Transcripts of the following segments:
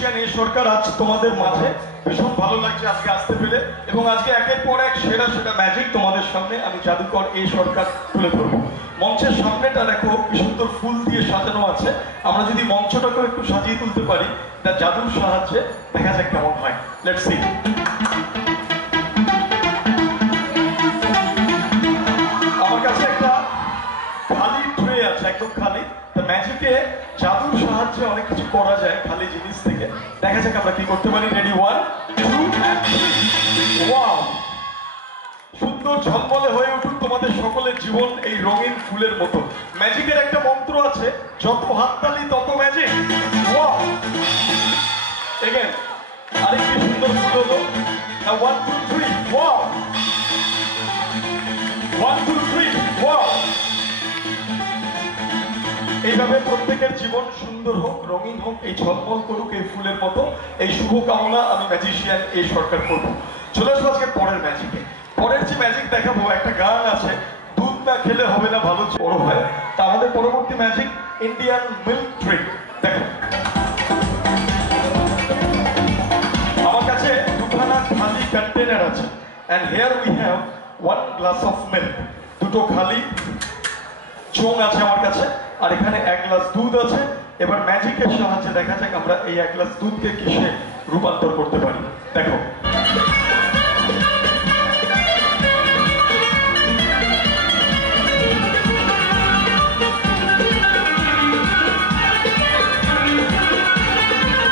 Magician এই সরকার আজ তোমাদের মাঝে ভীষণ ভালো লাগছে আজকে আসতে পেরে, এবং আজকে একের পর এক সেরা সেরা ম্যাজিক তোমাদের সামনে আমি জাদুকর এই সরকার তুলে ধরবো। মঞ্চের সামনেটা দেখো কি সুন্দর ফুল দিয়ে সাজানো আছে, আমরা যদি মঞ্চটাকেও একটু সাজিয়ে তুলতে পারি তার জাদুর সাহায্যে, দেখা যাক কেমন হয়। Let's see. আমার কাছে একটা খালি ট্রে আছে, একদম খালি। ম্যাজিকে জাদুর সাহায্যে অনেক কিছু করা যায় খালি জিনিস থেকে। দেখা যাক আমরা কি করতে পারি। রেডি, 1 2 3। ওয়াও, সুন্দর ঝলমলে হয়ে উঠুক তোমাদের সকলের জীবন এই রঙিন ফুলের মতো। ম্যাজিকের একটা মন্ত্র আছে, যত হাততালি তত ম্যাজিক। ওয়াও, এগেন আরেকটি সুন্দর ফুল হলো। 1 2 3। ওয়াও, 1 2 3। ওয়াও। এইভাবে প্রত্যেকের জীবন সুন্দর হোক, রঙিন হোক, এই ঝলমল করুক এই ফুলের মতো, এই শুভ কামনা আমি ম্যাজিশিয়ান এই সরকার করব। চলে আসবো আজকে পরের ম্যাজিকে। পরের যে ম্যাজিক দেখাবো, একটা গান আছে, দুধ না খেলে হবে না ভালো বড় হয়। তা আমাদের পরবর্তী ম্যাজিক ইন্ডিয়ান মিল্ক ট্রিক। দেখো আমার কাছে দুখানা খালি কন্টেনার আছে, and here we have 1 glass of milk। দুটো খালি চোঙ আছে আমার কাছে, আর এখানে 1 গ্লাস দুধ আছে। এবার ম্যাজিকের সাহায্যে দেখা যাক আমরা এই 1 গ্লাস দুধকে কিসে রূপান্তর করতে পারি। দেখো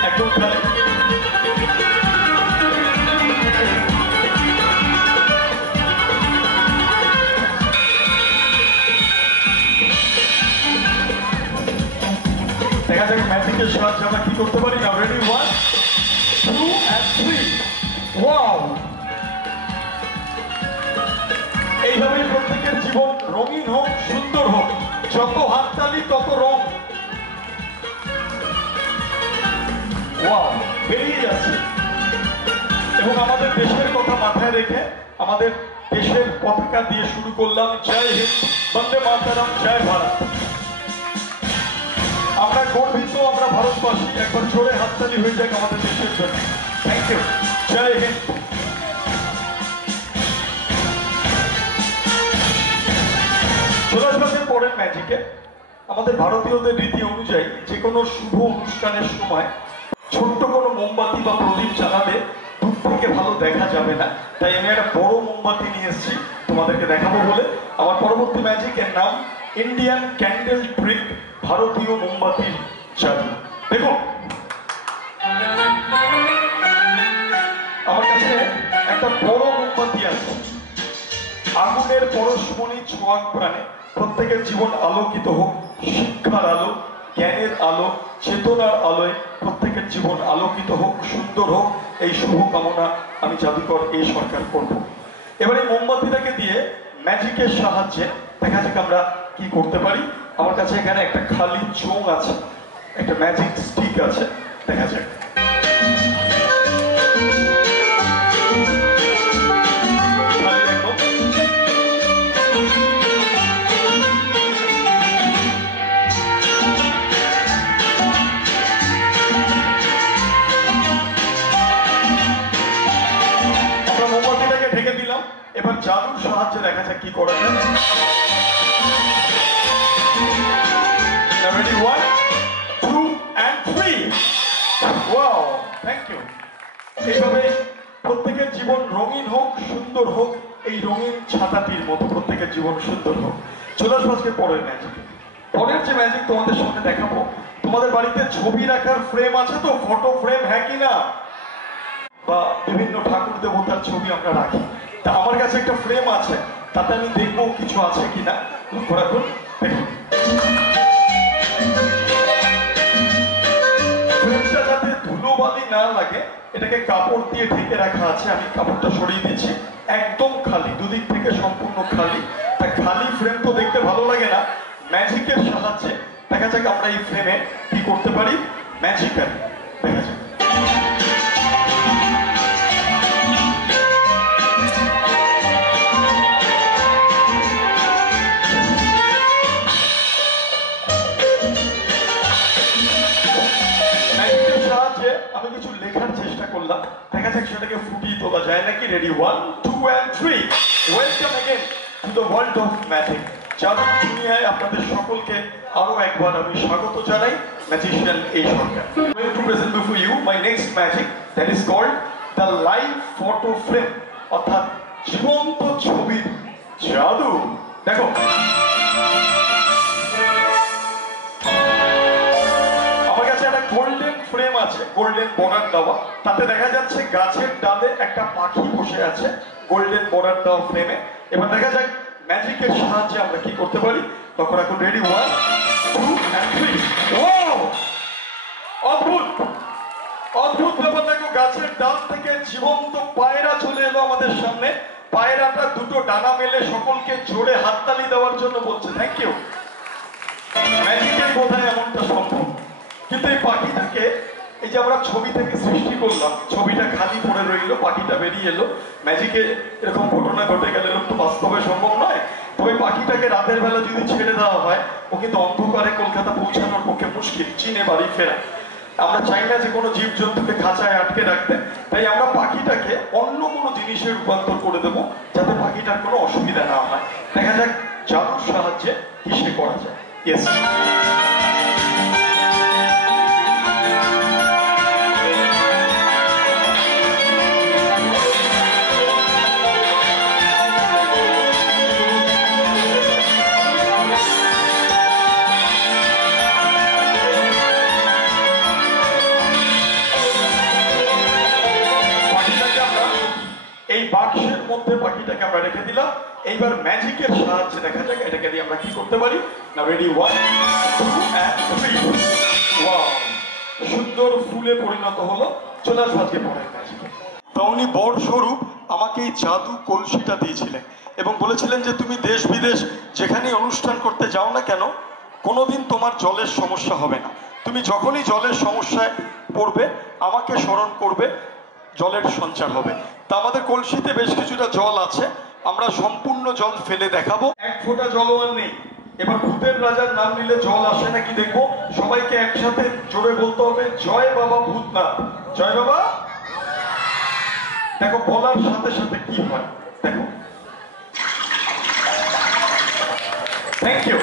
একদম খালি। দেখা যাক ম্যাজিকের সাহায্যে আমরা কি করতে পারি না। রেডি, 1 2 3। ওয়াও, এইভাবেই প্রত্যেকের জীবন রঙিন হোক, সুন্দর হোক, যত হাততালি তত রং। ওয়াও, বেরিয়ে যাচ্ছে। এবং আমাদের দেশের কথা মাথায় রেখে আমাদের দেশের পতাকা দিয়ে শুরু করলাম। জয় হিন্দ, বন্দে মাতরম, জয় ভারত। আমরা গর্বিত, আমরা ভারতবাসী। একবার জোরে হাততালি হয়ে যাক আমাদের দেশের জন্য। থ্যাংক ইউ, জয় হিন্দ। চলে আসবে পরের ম্যাজিকে। আমাদের ভারতীয়দের রীতি অনুযায়ী যে কোনো শুভ অনুষ্ঠানের সময় ছোট্ট কোনো মোমবাতি বা প্রদীপ জ্বালালে দূর থেকে ভালো দেখা যাবে না, তাই আমি একটা বড় মোমবাতি নিয়ে এসেছি তোমাদেরকে দেখাবো বলে। আমার পরবর্তী ম্যাজিকের নাম ইন্ডিয়ান ক্যান্ডেল ট্রিক, ভারতীয় মোমবাতির জাদু। দেখুন আমার কাছে একটা বড় মোমবাতি আছে। আগুনের পরশমণি ছোঁয়া প্রাণে প্রত্যেকের জীবন আলোকিত হোক, শিক্ষার আলো, জ্ঞানের আলো, চেতনার আলোয় প্রত্যেকের জীবন আলোকিত হোক, সুন্দর হোক, এই শুভ কামনা আমি জাদুকর এই সরকার করব। এবার এই মোমবাতিটাকে দিয়ে ম্যাজিকের সাহায্যে দেখা যাক আমরা কি করতে পারি। আমার কাছে এখানে একটা খালি চোঙ আছে, একটা ম্যাজিক স্টিক আছে, দেখা যাক। আমরা মোমবাতিটাকে ঢেকে দিলাম। এবার জাদুর সাহায্যে দেখা যাক কি করা যায়। Ready, 1 2 3। Wow, thank you. এইভাবে প্রত্যেকের জীবন রঙিন হোক, সুন্দর হোক, এই রঙিন ছাতাটির মতো প্রত্যেকের জীবন সুন্দর হোক। চলে আসবো আজকে পরের ম্যাজিক। পরের যে ম্যাজিক তোমাদের সামনে দেখাবো, তোমাদের বাড়িতে ছবি রাখার ফ্রেম আছে তো, ফটো ফ্রেম, হ্যাঁ কি না? বা বিভিন্ন ঠাকুর দেবতার ছবি আমরা রাখি। তা আমার কাছে একটা ফ্রেম আছে, তাতে আমি দেখবো কিছু আছে কিনা। লক্ষ্য রাখুন, দেখুন ফ্রেমটা যাতে ধুলোবালি না লাগে এটাকে কাপড় দিয়ে ঢেকে রাখা আছে। আমি কাপড়টা সরিয়ে দিচ্ছি, একদম খালি, দুদিক থেকে সম্পূর্ণ খালি। তা খালি ফ্রেম তো দেখতে ভালো লাগে না, ম্যাজিকের সাহায্যে দেখা যাক আমরা এই ফ্রেমে কি করতে পারি। ম্যাজিক্যালি দেখা যাক। আমি আমি কিছু লেখার চেষ্টা করলাম, দেখা যাক সেটাকে ফুটিয়ে তোলা যায় নাকি। Ready, 1 2 and 3। Welcome again to the world of magic. জাদুর দুনিয়ায় আপনাদের সকলকে আরো একবার আমি স্বাগত জানাই। ম্যাজিশিয়ান এই সরকার going to present before you my next magic that is called the live photo frame, অর্থাৎ জীবন্ত ছবির জাদু। দেখো, আমার কাছে একটা গোল্ডেন ফ্রেম আছে, গোল্ডেন বর্ডার দেওয়া, তাতে দেখা যাচ্ছে গাছের ডালে একটা পাখি বসে আছে গোল্ডেন বর্ডার দেওয়া ফ্রেমে। এবার দেখা যাক ম্যাজিকের সাহায্যে আমরা কি করতে পারি। তখন এখন রেডি, 1 2 and 3। ওয়াও, অদ্ভুত অদ্ভুত ব্যাপার। দেখো, গাছের ডাল থেকে জীবন্ত পায়রা চলে এলো আমাদের সামনে। পায়রাটা দুটো ডানা মেলে সকলকে জোরে হাততালি দেওয়ার জন্য বলছে থ্যাংক ইউ। ম্যাজিকের বোধহয় এমনটা সম্ভব। কিন্তু এই পাখিটাকে, এই যে আমরা ছবি থেকে সৃষ্টি করলাম, ছবিটা খালি পড়ে রইল, পাখিটা বেরিয়ে এলো। ম্যাজিকে এরকম ঘটনা ঘটে গেলে তো বাস্তবে সম্ভব নয়। তো ওই পাখিটাকে রাতের বেলা যদি ছেড়ে দেওয়া হয়, ও কিন্তু অন্ধকারে কলকাতা পৌঁছানোর পক্ষে মুশকিল, চীনে বাড়ি ফেরা। আমরা চাই না যে কোনো জীবজন্তুকে খাঁচায় আটকে রাখতে, তাই আমরা পাখিটাকে অন্য কোনো জিনিসে রূপান্তর করে দেবো যাতে পাখিটার কোনো অসুবিধা না হয়। দেখা যাক জাদুর সাহায্যে কিসে করা যায়। ইয়েস, এই বাক্সের মধ্যে পাখিটাকে আমরা রেখে দিলাম। এইবার ম্যাজিকের সাহায্যে দেখা যাক এটাকে দিয়ে আমরা কি করতে পারি। না রেডি, 1 2 and 3। ওয়াও, সুন্দর ফুলে পরিণত হলো। চলে আসবো আজকে পরের ম্যাজিকে। তো উনি বড় স্বরূপ আমাকে এই জাদু কলসিটা দিয়েছিলেন এবং বলেছিলেন যে তুমি দেশ বিদেশ যেখানে অনুষ্ঠান করতে যাও না কেন, কোনোদিন তোমার জলের সমস্যা হবে না। তুমি যখনই জলের সমস্যায় পড়বে আমাকে স্মরণ করবে, জলের সঞ্চার হবে। তা আমাদের কলসিতে বেশ কিছুটা জল আছে, আমরা সম্পূর্ণ জল ফেলে দেখাবো। এক ফোঁটা জলও আর নেই। এবার ভূতের রাজার নাম নিলে জল আসে নাকি দেখবো। সবাইকে একসাথে জোরে বলতে হবে, জয় বাবা ভূতনাথ, জয় বাবা। দেখো, বলার সাথে সাথে কি হয় দেখো। Thank you.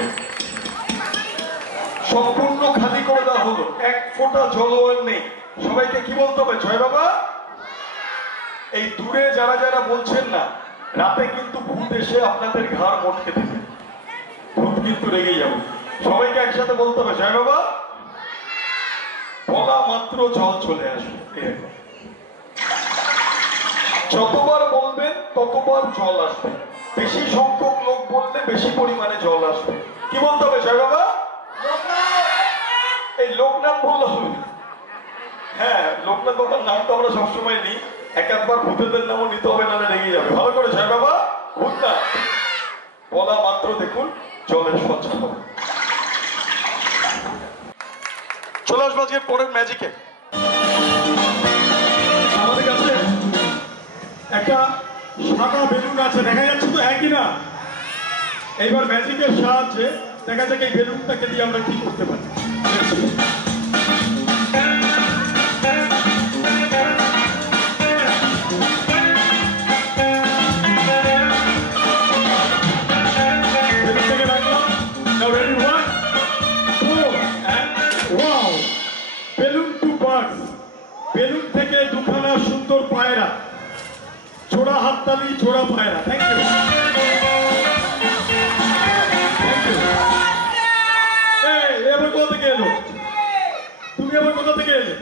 সম্পূর্ণ খালি করে দেওয়া হলো, এক ফোঁটা জলও আর নেই। সবাইকে কি বলতে হবে, জয় বাবা। এই দূরে যারা যারা বলছেন না, রাতে কিন্তু ভূত এসে আপনাদের ঘাড় মটকে দেবে, ভূত কিন্তু রেগে যাবে। সবাইকে একসাথে বলতে হবে, জয় বাবা। বলা মাত্র জল চলে আসবে। যতবার বলবেন ততবার জল আসবে, বেশি সংখ্যক লোক বললে বেশি পরিমাণে জল আসবে। কি বলতে হবে, জয় বাবা। এই লোকনাথ বললে হবে। হ্যাঁ, লোকনাথ বাবার নাম তো আমরা সবসময় নিই, একবার ভূতেদের নামও নিতে হবে, না রেগে যাবে। ভালো করে, জয় বাবা ভূতনাথ। বলা মাত্র দেখুন জলের সঞ্চার হবে। চলে আসবো আজকে পরের ম্যাজিকে। আমাদের কাছে একটা সাদা বেলুন আছে, দেখা যাচ্ছে তো, একই না। এইবার ম্যাজিকের সাহায্যে দেখা যাক এই বেলুনটাকে দিয়ে আমরা কি করতে পারি। বেলুন থেকে দুখানা সুন্দর পায়রা, জোড়া হাততালি, জোড়া পায়রা। Thank you. এবার কোথা থেকে এলো? তুমি আবার কোথা থেকে এলে?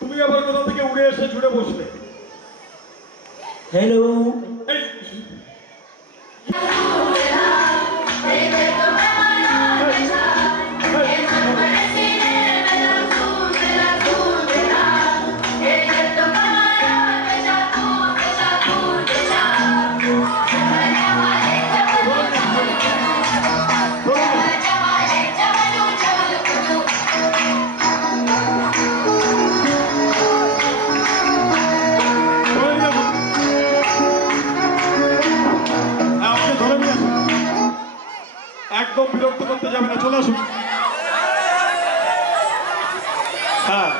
তুমি আবার কোথা থেকে উড়ে এসে জুড়ে বসলে? হ্যালো, হ্যাঁ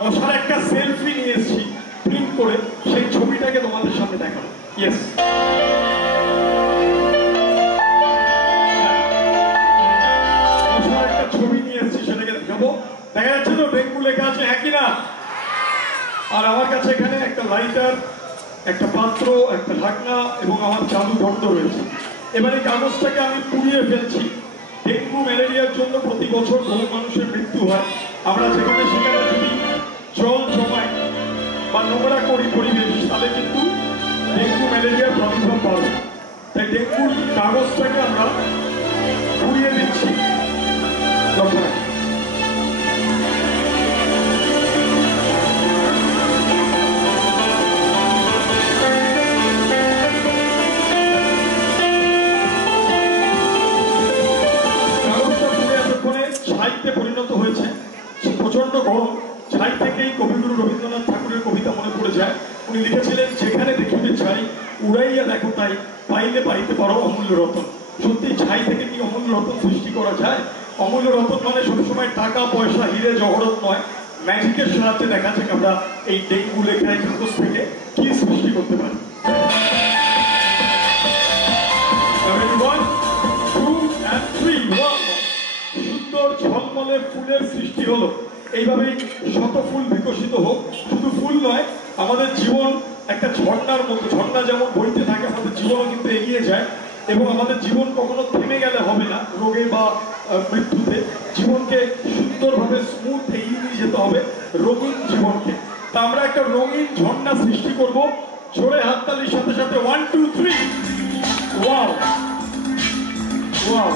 মশার একটা সেলফি নিয়ে এসেছি প্রিন্ট করে, সেই ছবিটাকে তোমাদের সামনে দেখাবো। ইয়েস, মশার একটা ছবি নিয়ে এসেছি, সেটাকে দেখাবো। দেখা যাচ্ছে তো ডেঙ্গু লেখা আছে, একই না? আর আমার কাছে এখানে একটা লাইটার, একটা পাত্র, একটা ঢাকনা এবং আমার জাদু দণ্ড রয়েছে। এবার এই কাগজটাকে আমি পুড়িয়ে ফেলছি। ডেঙ্গু ম্যালেরিয়ার জন্য প্রতি বছর বহু মানুষের মৃত্যু হয়। আমরা যেখানে সেখানে যদি জল জমাই বা নোংরা করি পরিবেশ, তাহলে কিন্তু ডেঙ্গু ম্যালেরিয়ার প্রাদুর্ভাব বাড়বে। তাই ডেঙ্গুর কাগজটাকে আমরা পুড়িয়ে দিচ্ছি। ছাইতে পরিণত হয়েছে, প্রচন্ড গরম, ছাই থেকেই কবিগুরু রবীন্দ্রনাথ ঠাকুরের কবিতা মনে পড়ে যায়। উনি লিখেছিলেন, যেখানে দেখিবে ছাই উড়াইয়া দেখো তাই, পাইলে পাইতে পারো অমূল্য রতন। সত্যি ছাই থেকে কি অমূল্য রতন সৃষ্টি করা যায়? অমূল্য রতন মানে সবসময় টাকা পয়সা হিরে জহরত নয়, ম্যাজিকের সাহায্যে দেখা যাক আমরা এই ডেঙ্গু লেখায় কাগজ থেকে কি সৃষ্টি করতে পারি। সুন্দর ঝলমলে ফুলের সৃষ্টি হলো। এইভাবেই শত ফুল বিকশিত হোক। শুধু ফুল নয়, আমাদের জীবন একটা ঝর্ণার মতো। ঝর্ণা যেমন বইতে থাকে, আমাদের জীবনও কিন্তু এগিয়ে যায়। এবং আমাদের জীবন কখনো থেমে গেলে হবে না, রোগে বা মৃত্যুতে। জীবনকে সুন্দরভাবে স্মুথ এগিয়ে নিয়ে যেতে হবে, রঙিন জীবনকে। তা আমরা একটা রঙিন ঝর্ণা সৃষ্টি করব। জোরে হাততালির সাথে সাথে 1 2 3। Wow wow,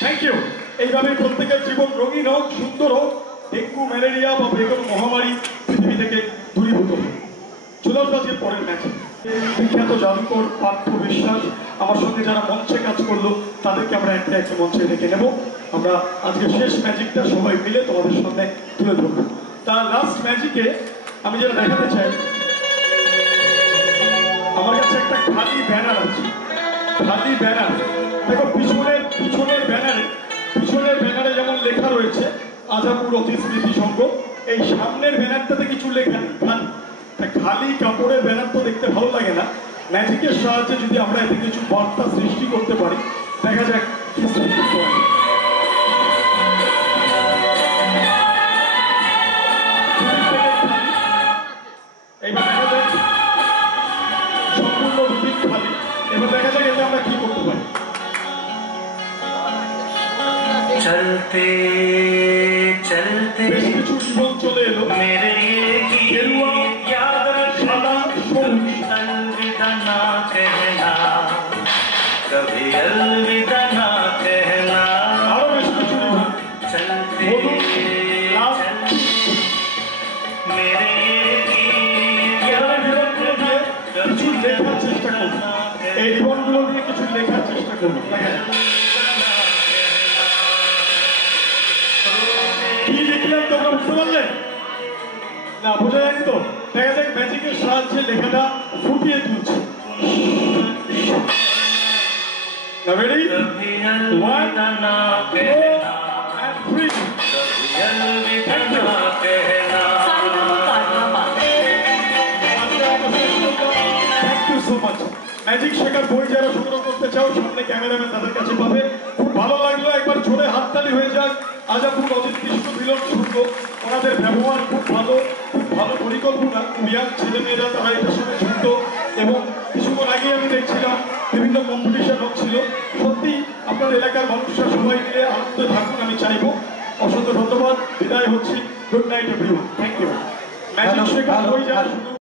thank you. এইভাবে প্রত্যেকের জীবন রঙিন হোক, সুন্দর হোক, ডেঙ্গু ম্যালেরিয়া বা বেগুন মহামারী পৃথিবী থেকে দূরীভূত হোক। চলুন বাজির পরের ম্যাচে। বিখ্যাত জাদুকর পার্থ বিশ্বাস আমার সঙ্গে যারা মঞ্চে কাজ করলো, তাদেরকে আমরা একটা একটা মঞ্চে ডেকে নেব। আমরা আজকে শেষ ম্যাজিকটা সবাই মিলে তোমাদের সামনে তুলে ধরবো। তার লাস্ট ম্যাজিকে আমি যেটা দেখাতে চাই, আমার কাছে একটা খালি ব্যানার আছে। খালি ব্যানার দেখো, পিছনের ব্যানারে যেমন লেখা রয়েছে আজাপুর অতি স্মৃতি সংঘ, এই সামনের ব্যানারটাতে কিছু লেখা নেই, খালি। খালি কাপড়ের ব্যানার তো দেখতে ভালো লাগে না। ম্যাজিকের সাহায্যে যদি আমরা এতে কিছু বার্তা সৃষ্টি করতে পারি, দেখা যাক কি সৃষ্টি করতে পারি। এইবার দেখা যাক সম্পূর্ণ দুদিক খালি। এবার দেখা যাক এতে আমরা কি করতে পারি। चलते चलते কিছু জীবন চলে এলো, मेरे गेरुआ याद সাদা সবুজ। अलविदा ना कहना, कभी अलविदा ना कहना। আরো বেশ কিছু জীবন चलते चलते मेरे কিছু লেখার চেষ্টা করবো। এই জীবনগুলো নিয়ে কিছু লেখার চেষ্টা করবো। কি লিখলাম তোমরা বুঝতে পারলে? না, বোঝা যায়নি তো? দেখা যাক ম্যাজিকের সাহায্যে লেখাটা ফুটিয়ে তুলছে। Ready? 1 and 3. Thank you so much. Magic শেখার বই যারা সংগ্রহ করতে চাও, সামনে ক্যামেরাম্যান তাদের কাছে পাবে। খুব ভালো লাগলো, একবার জোরে হাততালি হয়ে যাক। আজাপুর অজিত কৃষ্ণ মিলন সংঘ, ওনাদের ব্যবহার খুব ভালো পরিকল্পনা, ইয়াং ছেলেমেয়েরা তারা এটার সঙ্গে যুক্ত। এবং কিছুক্ষণ আগে আমি দেখছিলাম বিভিন্ন কম্পিটিশন হচ্ছিল। সত্যি আপনার এলাকার মানুষরা সবাই মিলে আনন্দে থাকুন আমি চাইবো। অসংখ্য ধন্যবাদ, বিদায় হচ্ছি। Good night everyone, thank you. Magic শেখার হয়ে যায় শুধু